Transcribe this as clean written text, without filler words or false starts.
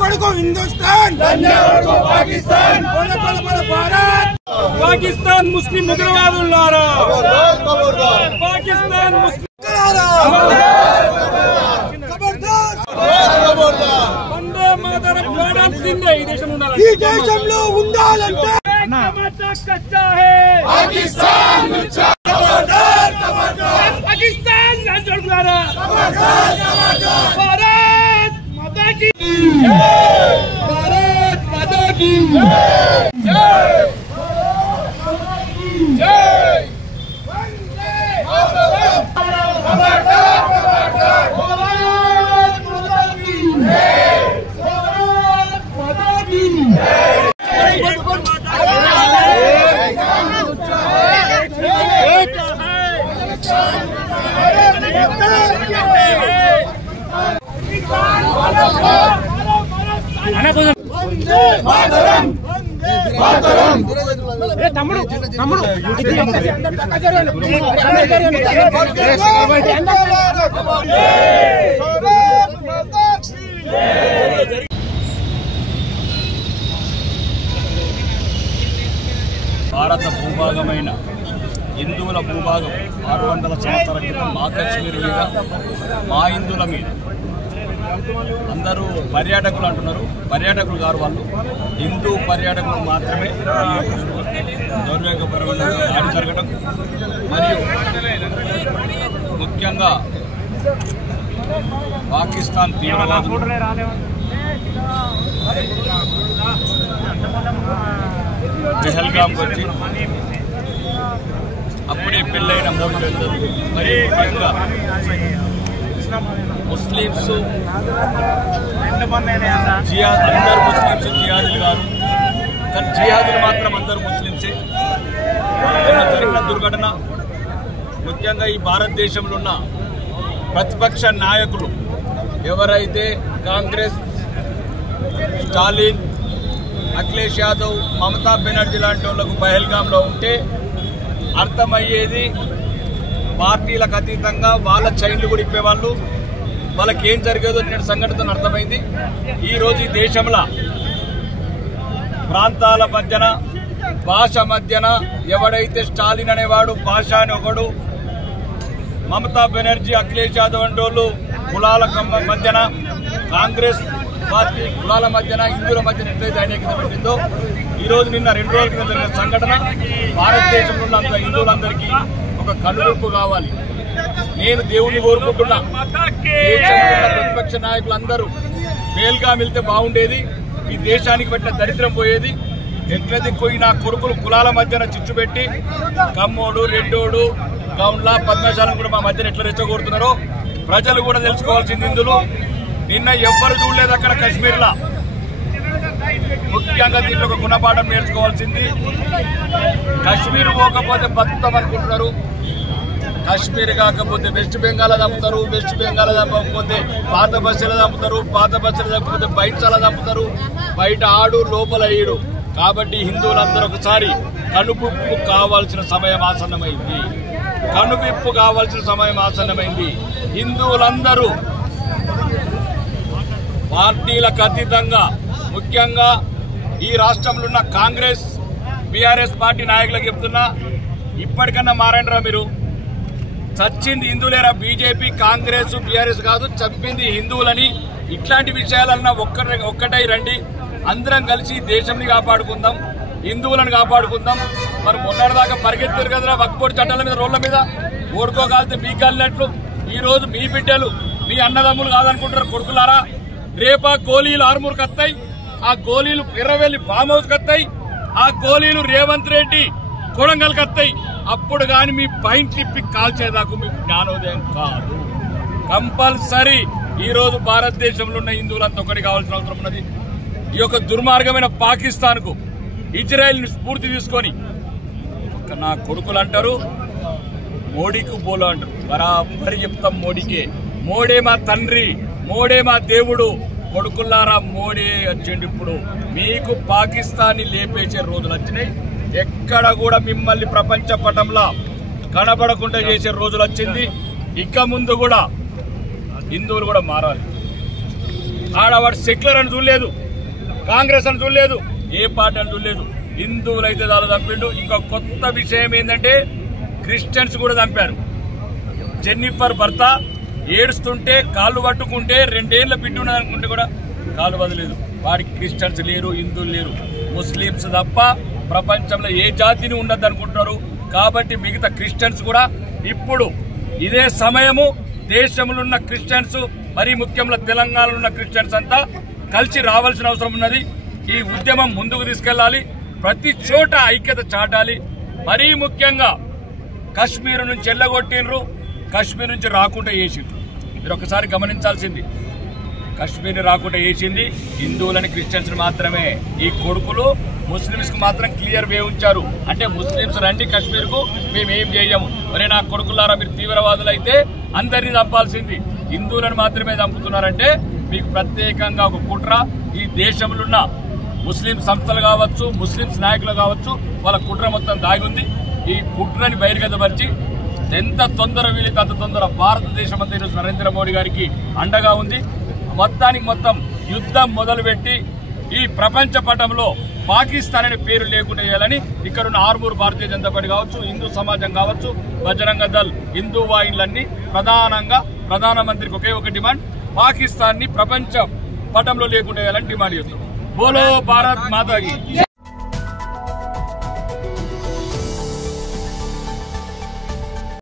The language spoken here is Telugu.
కొడుకు హిందుస్థాన్, పాకిస్తాన్, భారత్, పాకిస్తాన్ ముస్లిం ఉగ్రవాదులారా, పాకిస్తాన్ ముస్లిం వందే మాతరం పాడాల్సిందే. ఈ దేశంలో ఉండాలంటే పాకిస్తాన్ భారత్ మాతా కీ భారత్ మాతా కీ జై జై వందే మాతరం ఖబర్దార్ ఖబర్దార్ భారత్ మాతా కీ జై భారత్ మాతా కీ తమ్ముడు తమ్ముడు భారత భూభాగమైన హిందువుల భూభాగం 600 సంవత్సరాల క్రితం మా కశ్మీర్ మీద, మా హిందువుల మీద అందరూ పర్యాటకులు అంటున్నారు. పర్యాటకులు గారు వాళ్ళు హిందూ పర్యాటకులు మాత్రమే దౌర్భాగ్యపరమైన దాడి జరగడం, మరియు ముఖ్యంగా పాకిస్తాన్ తీవ్రవాదులు పెహల్గాంకి వచ్చి అప్పుడే పెళ్ళైన 3 పెద్దలు, మరి ముఖ్యంగా ముస్లిమ్స్ జిహాద్, అందరు ముస్లిమ్స్ జిహాదులు కాదు, కానీ జిహాదులు మాత్రం అందరూ ముస్లిమ్సే. జరిగిన దుర్ఘటన ముఖ్యంగా ఈ భారతదేశంలో ఉన్న ప్రతిపక్ష నాయకులు ఎవరైతే కాంగ్రెస్, స్టాలిన్, అఖిలేష్ యాదవ్, మమతా బెనర్జీ లాంటి వాళ్ళకు పహల్గాంలో ఉంటే అర్థమయ్యేది, పార్టీలకు అతీతంగా వాళ్ళ చైన్లు కూడా ఇప్పేవాళ్ళు, వాళ్ళకి ఏం జరిగేదో సంఘటన అర్థమైంది. ఈరోజు ఈ దేశంలో ప్రాంతాల మధ్యన, భాష మధ్యన ఎవడైతే స్టాలిన్ అనేవాడు భాష అని ఒకడు, మమతా బెనర్జీ, అఖిలేష్ యాదవ్ అంటే వాళ్ళు కులాల మధ్యన, కాంగ్రెస్ పార్టీ కులాల మధ్యన, హిందువుల మధ్యన ఎట్లయితే ఐక్యత పెట్టిందో, ఈరోజు నిన్న 2 రోజుల క్రితం జరిగిన సంఘటన భారతదేశంలో ఉన్న హిందువులందరికీ ఒక కనువిప్పు కావాలి. నేను దేవుణ్ణి కోరుకుంటున్నా, ప్రతిపక్ష నాయకులందరూ బేల్గా వెళ్తే బాగుండేది, ఈ దేశానికి పెట్టిన దరిద్రం పోయేది. ఎట్లయితే పోయి నా కొడుకులు కులాల మధ్యన చిచ్చు పెట్టి కమ్మోడు, రెడ్డోడు, గౌండ్ల, పద్మశాలను కూడా మా మధ్యన ఎట్లా రెచ్చగొడుతున్నారో ప్రజలు కూడా తెలుసుకోవాల్సింది. ఇందులో నిన్న ఎవ్వరు చూడలేదు అక్కడ కశ్మీర్లో. ముఖ్యంగా దీంట్లో ఒక గుణపాఠం నేర్చుకోవాల్సింది. కశ్మీర్ పోకపోతే బతుకుతాం అనుకుంటున్నారు, కశ్మీర్ కాకపోతే వెస్ట్ బెంగాల్ చంపుతారు, వెస్ట్ బెంగాల్ చంపకపోతే పాత బస్సులు చంపుతారు, పాత బస్సులు చంపకపోతే బయట చంపుతారు, బయట ఆడు లోపల ఈడు. కాబట్టి హిందువులందరూ ఒకసారి కనువిప్పు కావాల్సిన సమయం ఆసన్నమైంది, కనువిప్పు కావాల్సిన సమయం ఆసన్నమైంది. హిందువులందరూ పార్టీలకు అతీతంగా, ముఖ్యంగా ఈ రాష్ట్రంలో ఉన్న కాంగ్రెస్, బీఆర్ఎస్ పార్టీ నాయకులకు చెప్తున్నా, ఇప్పటికన్నా మారండిరా మీరు. చచ్చింది హిందువులేరా, బీజేపీ, కాంగ్రెస్, బీఆర్ఎస్ కాదు, చంపింది హిందువులని. ఇట్లాంటి విషయాలన్నా ఒక్కటై రండి, అందరం కలిసి దేశంని కాపాడుకుందాం, హిందువులను కాపాడుకుందాం. మరి మొన్నటిదాకా పరిగెత్తారు కదరా వక్ఫ్ బోర్డు చట్టాల మీద, రోడ్ల మీద ఓడుకోగలితే మీకు కలిగినట్లు. ఈ రోజు మీ బిడ్డలు, మీ అన్నదమ్ములు కాదనుకుంటారు కొడుకులారా. రేపా గోళీలు ఆర్మూర్కి వస్తాయి, ఆ గోళీలు ఎర్రవెల్లి ఫామ్ హౌస్కి వస్తాయి, ఆ గోళీలు రేవంత్ రెడ్డి కొడంగల్కి వస్తాయి. అప్పుడు కానీ మీ పైన్ తిప్పి కాల్చేదాకు మీకు జ్ఞానోదయం కాదు. కంపల్సరీ ఈ రోజు భారతదేశంలో ఉన్న హిందువులంతా ఒకటి కావాల్సిన అవసరం ఉన్నది. ఈ యొక్క దుర్మార్గమైన పాకిస్తాన్ కు, ఇజ్రాయెల్ ని స్ఫూర్తి తీసుకొని నా కొడుకులు అంటారు మోడీకి బోలో అంటారు. బరాబరి చెప్తాం మోడీకే. మోడే మా తండ్రి, మోడే మా దేవుడు. కొడుకుల్లారా, మోడీ వచ్చిండు. ఇప్పుడు మీకు పాకిస్తాన్ ని లేపేసే రోజులు వచ్చినాయి. ఎక్కడ కూడా మిమ్మల్ని ప్రపంచ పటంలో కనబడకుండా చేసే రోజులు వచ్చింది. ఇక ముందు కూడా హిందువులు కూడా మారాలి. ఆడవాడు సెక్యులర్ అని చూడలేదు, కాంగ్రెస్ అని చూడలేదు, ఏ పార్టీ అని చూడలేదు. హిందువులైతే చాలా చంపిండు. ఇంకా కొత్త విషయం ఏంటంటే క్రిస్టియన్స్ కూడా చంపారు. జెన్నిఫర్ భర్త ఏడుస్తుంటే కాళ్ళు పట్టుకుంటే 2 ఏళ్ల బిడ్డ ఉన్నదనుకుంటే కూడా కాళ్ళు వదలేదు. వాడికి క్రిస్టియన్స్ లేరు, హిందువులు లేరు, ముస్లింస్ తప్ప ప్రపంచంలో ఏ జాతిని ఉండద్దు అనుకుంటున్నారు. కాబట్టి మిగతా క్రిస్టియన్స్ కూడా ఇప్పుడు ఇదే సమయము దేశంలో ఉన్న క్రిస్టియన్స్, మరీ ముఖ్యంగా తెలంగాణలో ఉన్న క్రిస్టియన్స్ అంతా కలిసి రావాల్సిన అవసరం ఉన్నది. ఈ ఉద్యమం ముందుకు తీసుకెళ్లాలి, ప్రతి చోట ఐక్యత చాటాలి. మరీ ముఖ్యంగా కశ్మీర్ నుంచి ఎల్లగొట్టినరు, కశ్మీర్ నుంచి రాకుండా చేసిండ్రు. మీరు ఒకసారి గమనించాల్సింది, కశ్మీర్ రాకుండా చేసింది హిందువులని క్రిస్టియన్స్ మాత్రమే. ఈ కొడుకులు ముస్లింస్ కు మాత్రం క్లియర్ వే ఉంచారు. అంటే ముస్లింస్ రండి కశ్మీర్ కు, మేము ఏం చేయము. మరి నా కొడుకులారా మీరు తీవ్రవాదులు అయితే అందరినీ చంపాల్సింది, హిందువులను మాత్రమే చంపుతున్నారంటే మీకు ప్రత్యేకంగా ఒక కుట్ర. ఈ దేశంలో ఉన్న ముస్లిం సంస్థలు కావచ్చు, ముస్లింస్ నాయకులు కావచ్చు, వాళ్ళ కుట్ర మొత్తం దాగి ఉంది. ఈ కుట్రని బహిర్గతపరిచి ఎంత తొందర వీలైతే అంత తొందర భారతదేశం అంతా ఈరోజు నరేంద్ర మోడీ గారికి అండగా ఉంది. మొత్తానికి మొత్తం యుద్ధం మొదలుపెట్టి ఈ ప్రపంచ పటంలో పాకిస్తాన్ అనే పేరు లేకుండా చేయాలని ఇక్కడున్న ఆర్మూరు భారతీయ జనతా పార్టీ కావచ్చు, హిందూ సమాజం కావచ్చు, బజరంగ దళ్, హిందూ వాహినులన్నీ ప్రధానంగా ప్రధానమంత్రికి ఒకే ఒక డిమాండ్, పాకిస్తాన్ ని ప్రపంచ పటంలో లేకుండా చేయాలని డిమాండ్ చేస్తాం. బోలో భారత్ మాతాకి.